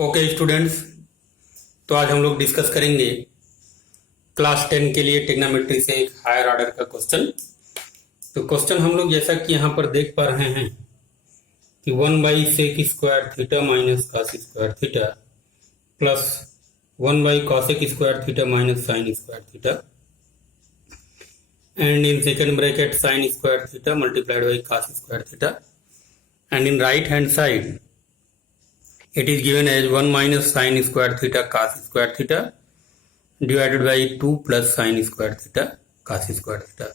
Okay students, तो आज हम लोग डिस्कस करेंगे क्लास 10 के लिए ट्रिग्नोमेट्री से एक हायर ऑर्डर का क्वेश्चन। तो क्वेश्चन हम लोग जैसा कि यहाँ पर देख पा रहे हैं कि 1/sec² theta minus cos² theta plus 1/cosec² theta minus sin² theta and in second bracket sin² theta multiplied by cos² theta, and in right hand side it is given as 1 minus sin² theta cos² theta divided by 2 plus sin² theta cos² theta।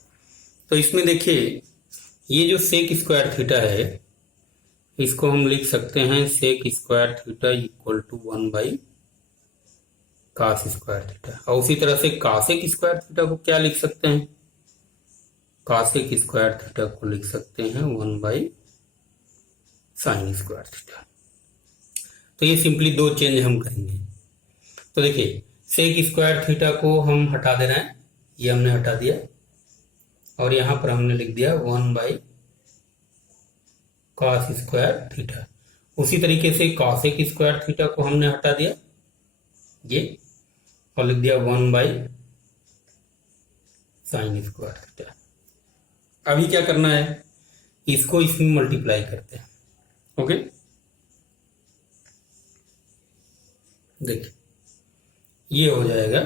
तो इसमें देखिए ये जो sec² theta है इसको हम लिख सकते हैं sec² theta equal to 1/cos² theta, और उसी तरह से cosec² थीटा को क्या लिख सकते हैं, cosec² थीटा को लिख सकते हैं 1/sin² थीटा। तो ये सिंपली दो चेंज हम करेंगे। तो देखिए sec² थीटा को हम हटा दे रहे हैं, ये हमने हटा दिया और यहां पर हमने लिख दिया 1/cos² थीटा। उसी तरीके से cosec² थीटा को हमने हटा दिया ये और लिख दिया 1/sin² थीटा। अभी क्या करना है, इसको इसमें मल्टीप्लाई करते हैं। ओके, देखिए ये हो जाएगा,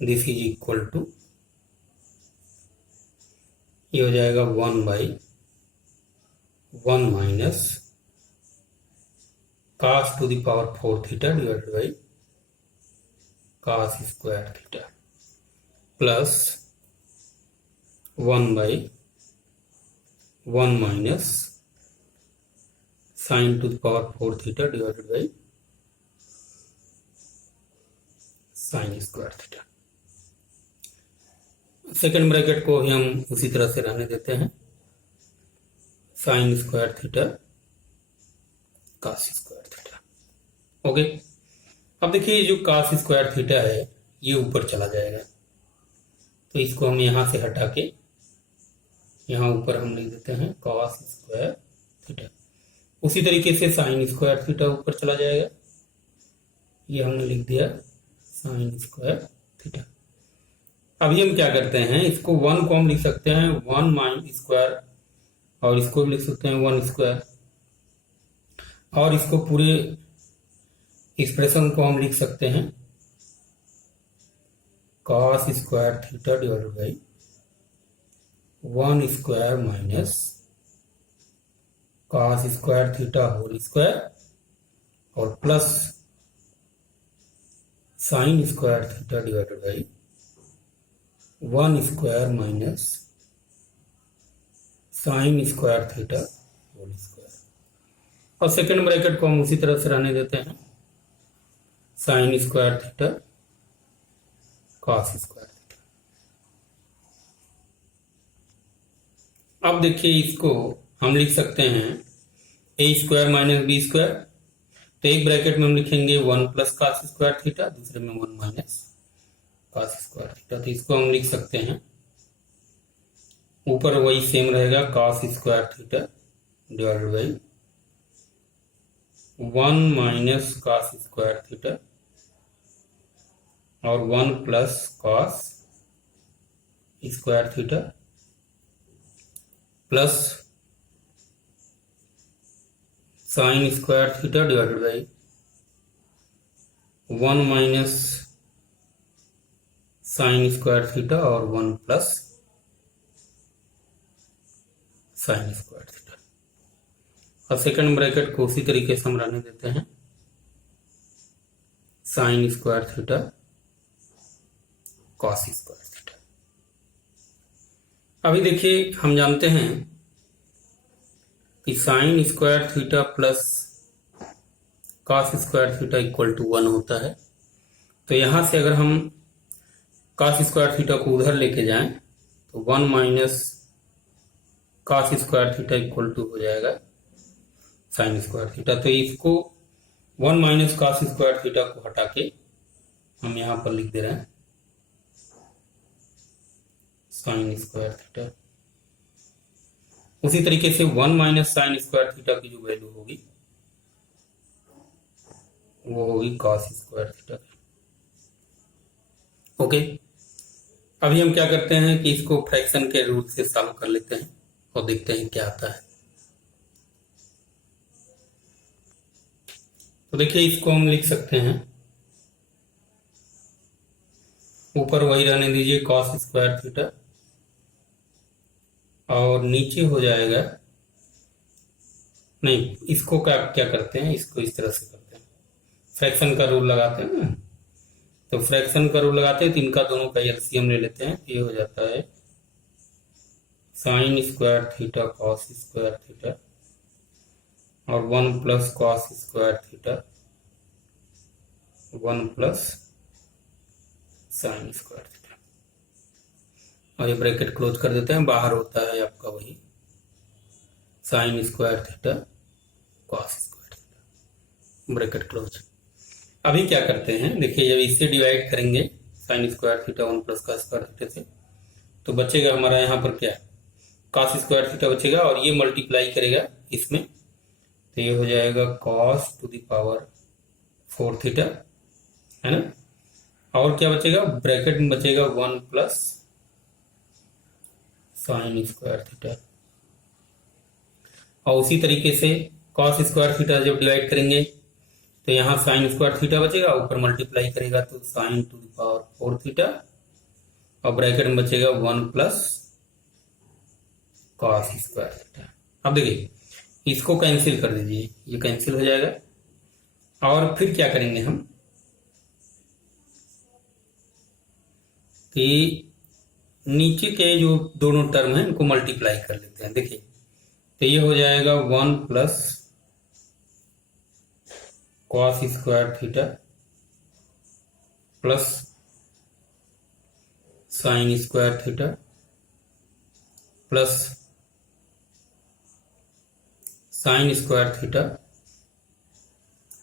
दिस इज इक्वल टू, ये हो जाएगा 1/1 minus cos to the power 4 theta divided by cos² theta plus 1/1 minus sin to the power 4 theta divided by sin² theta. Second bracket को ही हम उसी तरह से रहने देते हैं, sin² theta cos² theta. Okay, अब देखिए जो cos² थीटा है ये ऊपर चला जाएगा, तो इसको हम यहां से हटा के यहाँ ऊपर हम लिख देते हैं cos² थीटा। उसी तरीके से sin² थीटा ऊपर चला जाएगा, ये हमने लिख दिया sin² थीटा। अभी हम क्या करते हैं, इसको 1 को हम लिख सकते हैं 1 - और इसको भी लिख सकते हैं 1², और इसको पूरे एक्सप्रेशन को हम लिख सकते हैं cos² theta divided by 1² minus cos² theta whole square और plus sin² theta divided by 1² minus sin² theta whole square. और सेकेंड ब्रैकेट को हम उसी तरह से रहने देते हैं sin² थीटा cos² थीटा। अब देखिए इसको हम लिख सकते हैं a² माइनस b²। तो एक ब्रैकेट में हम लिखेंगे 1 प्लस cos² थीटा, दूसरे में 1 माइनस cos² थीटा। तो इसको हम लिख सकते हैं, ऊपर वही सेम रहेगा cos² theta divided by 1 minus cos² theta और 1 plus cos² theta plus sin² theta divided by 1 minus sin² theta और 1 प्लस sin² थीटा। और सेकंड ब्रैकेट को उसी तरीके से हम रहने देते हैं sin² थीटा cos² थीटा। अभी देखिए हम जानते हैं कि sin² theta plus cos² theta equal to 1 होता है। तो यहां से अगर हम cos² थीटा को उधर लेके जाएं तो 1 minus cos² theta equal to हो जाएगा sin² थीटा। तो इसको 1 माइनस cos² थीटा को हटा के हम यहां पर लिख दे रहे हैं sin² थीटा। उसी तरीके से 1 माइनस sin² थीटा की जो वैल्यू होगी वो होगी कॉस स्क्वायर थीटा। ओके, अभी हम क्या करते हैं कि इसको फ्रैक्शन के रूल से सॉल्व कर लेते हैं और देखते हैं क्या आता है। तो देखिए इसको हम लिख सकते हैं, ऊपर वही रहने दीजिए कॉस स्क्वायर थीटा, और नीचे हो जाएगा, नहीं इसको क्या क्या करते हैं, इसको इस तरह से करते हैं, फ्रैक्शन का रूल लगाते हैं ना। तो फ्रैक्शन का रूल लगाते हैं तो इनका दोनों का एलसीएम ले लेते हैं, तो ये हो जाता है sine square theta cos square theta और 1 plus cos square theta 1 plus sine square theta, और ये ब्रैकेट क्लोज कर देते हैं। बाहर होता है आपका वही sign square theta cos square theta, bracket close. अभी क्या करते हैं, देखिए जब इससे डिवाइड करेंगे sign square theta 1 plus cos square theta से, तो बचेगा हमारा यहाँ पर क्या, कॉस स्क्वायर थीटा बचेगा, और ये मल्टीप्लाई करेगा इसमें, तो ये हो जाएगा cos two the power 4 theta, है ना। और क्या बचेगा, ब्रैकेट में बचेगा 1 प्लस साइन स्क्वायर थीटा, और उसी तरीके से कॉस स्क्वायर थीटा जब डिवाइड करेंगे तो यहाँ साइन स्क्वायर थीटा बचेगा, ऊपर मल्टीप्लाई करेगा तो sign to the power 4 theta, और ब्रैकेट में बचेगा 1 प्लस कॉस स्क्वायर थीटा। अब देखिए इसको कैंसिल कर दीजिए, ये कैंसिल हो जाएगा, और फिर क्या करेंगे हम कि नीचे के जो दोनों टर्म हैं इनको मल्टीप्लाई कर लेते हैं। देखिए तो ये हो जाएगा 1 plus cos square theta plus sine square theta plus sine square theta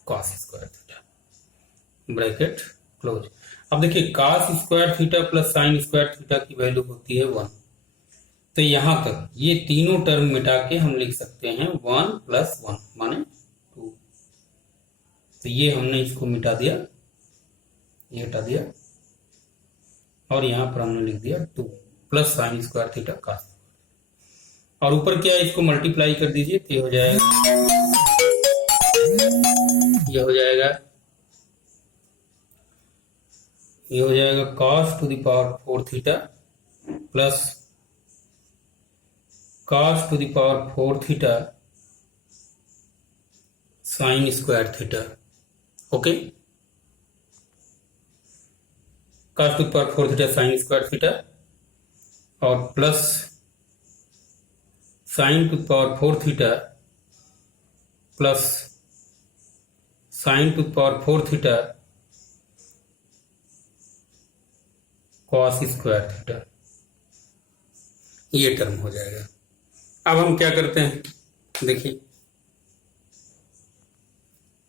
cos square theta, bracket close. अब देखिए cos square theta plus sine square theta की वैल्यू होती है 1, तो यहां तक ये तीनों टर्म मिटा के हम लिख सकते हैं 1 प्लस 1 माने 2। तो ये हमने इसको मिटा दिया, ये हटा दिया, और यहां पर हमने लिख दिया 2 plus sine square theta cos, और ऊपर क्या इसको मल्टीप्लाई कर दीजिए, तो ये हो जाएगा, ये हो जाएगा, ये हो जाएगा cos to the power 4 theta plus cos to the power 4 theta sine square theta. Okay, cos to the power 4 theta sine square theta और plus sine to the power 4 theta plus sine to the power 4 theta cos square theta, ये term हो जाएगा। अब हम क्या करते हैं, देखिए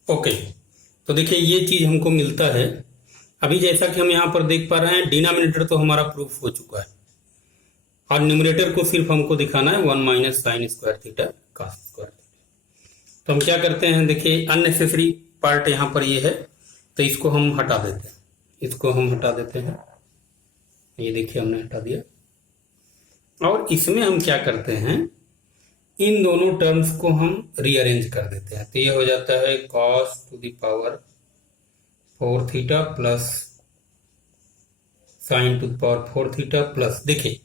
ओके, तो देखिए ये चीज हमको मिलता है। अभी जैसा कि हम यहां पर देख पा रहे हैं, डिनोमिनेटर तो हमारा प्रूफ हो चुका है, और न्यूमरेटर को सिर्फ हमको दिखाना है 1 minus sign square theta cos square theta. तो हम क्या करते हैं, देखिए अननेसेसरी पार्ट यहां पर ये है, तो इसको हम हटा देते हैं, इसको हम हटा देते हैं, ये देखिए हमने हटा दिया। और इसमें हम क्या करते हैं, इन दोनों टर्म्स को हम रीअरेंज कर देते हैं, तो ये हो जाता है cos to the power 4 theta plus sine to the power 4 theta plus, देखिए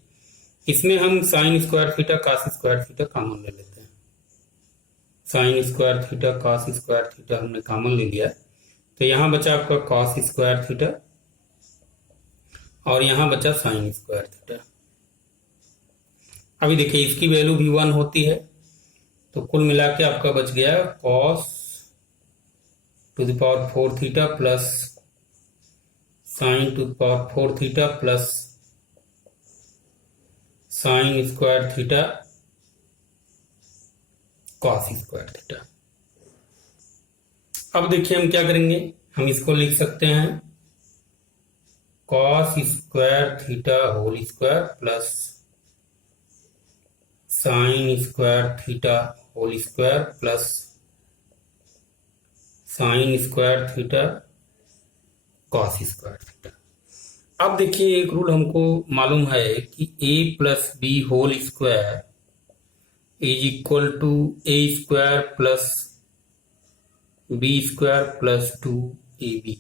इसमें हम sine square theta cos square theta common ले लेते हैं, sine square theta cos square theta हमने कॉमन ले लिया, तो यहां बचा आपका कॉस स्क्वायर थीटा और यहां बचा साइन स्क्वायर थीटा। अभी देखिए इसकी वैल्यू भी 1 होती है, तो कुल मिला के आपका बच गया cos to the power 4 theta plus sine to the power 4 theta plus sine square theta cos square theta. अब देखिए हम क्या करेंगे, हम इसको लिख सकते हैं cos square theta whole square plus sine square theta whole square plus sine square theta cos square theta. अब देखिए एक रूल हमको मालूम है कि a plus B whole square is equal to A square plus B square plus 2ab।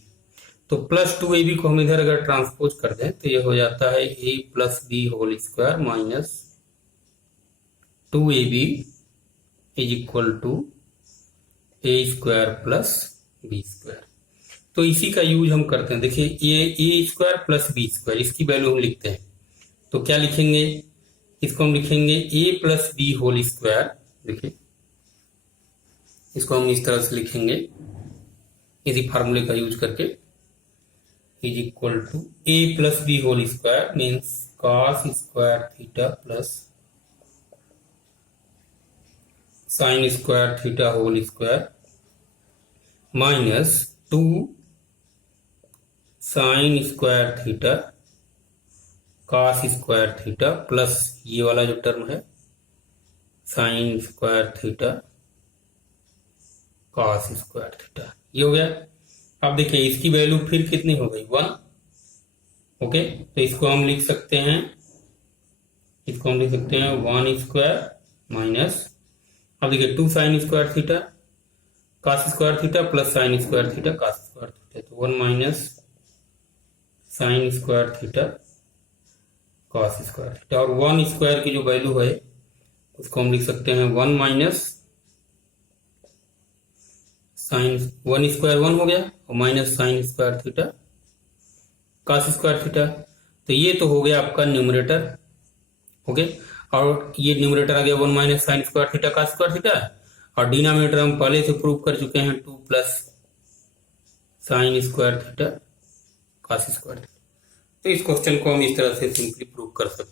तो plus 2ab को हम इधर अगर ट्रांसपोज कर दें तो ये हो जाता है a plus B whole square minus 2ab is equal to A square plus B square. तो इसी का यूज हम करते हैं। देखिए ये A square plus B square, इसकी वैल्यू हम लिखते हैं तो क्या लिखेंगे, इसको हम लिखेंगे A plus B whole square. देखिए इसको हम इस तरह से लिखेंगे इसी फार्मूले का यूज करके, is equal to A plus B whole square means cos square theta plus sine square theta whole square minus 2 sine square theta cos square theta plus ये वाला जो टर्म है sine square theta cos square theta, ये हो गया। अब देखिए इसकी वैल्यू फिर कितनी हो गई 1। ओके, तो इसको हम लिख सकते हैं, इसको हम लिख सकते हैं 1 स्क्वायर माइनस, अब देखिए 2 sine square theta cos square theta plus sine square theta cos square theta, तो 1 minus sign square theta cos square theta. और 1 स्क्वायर की जो वैल्यू है उसको हम लिख सकते हैं 1 माइनस साइन 1 स्क्वायर 1 हो गया और minus sign square theta cos square theta. तो ये तो हो गया आपका न्यूमरेटर। ओके, और ये न्यूमरेटर आ गया 1 minus sign square theta cos square theta, और डिनोमिनेटर हम पहले से प्रूव कर चुके हैं 2 plus sine square theta cos square theta. तो इस क्वेश्चन को हम इस तरह से सिंपली प्रूव कर सकते हैं।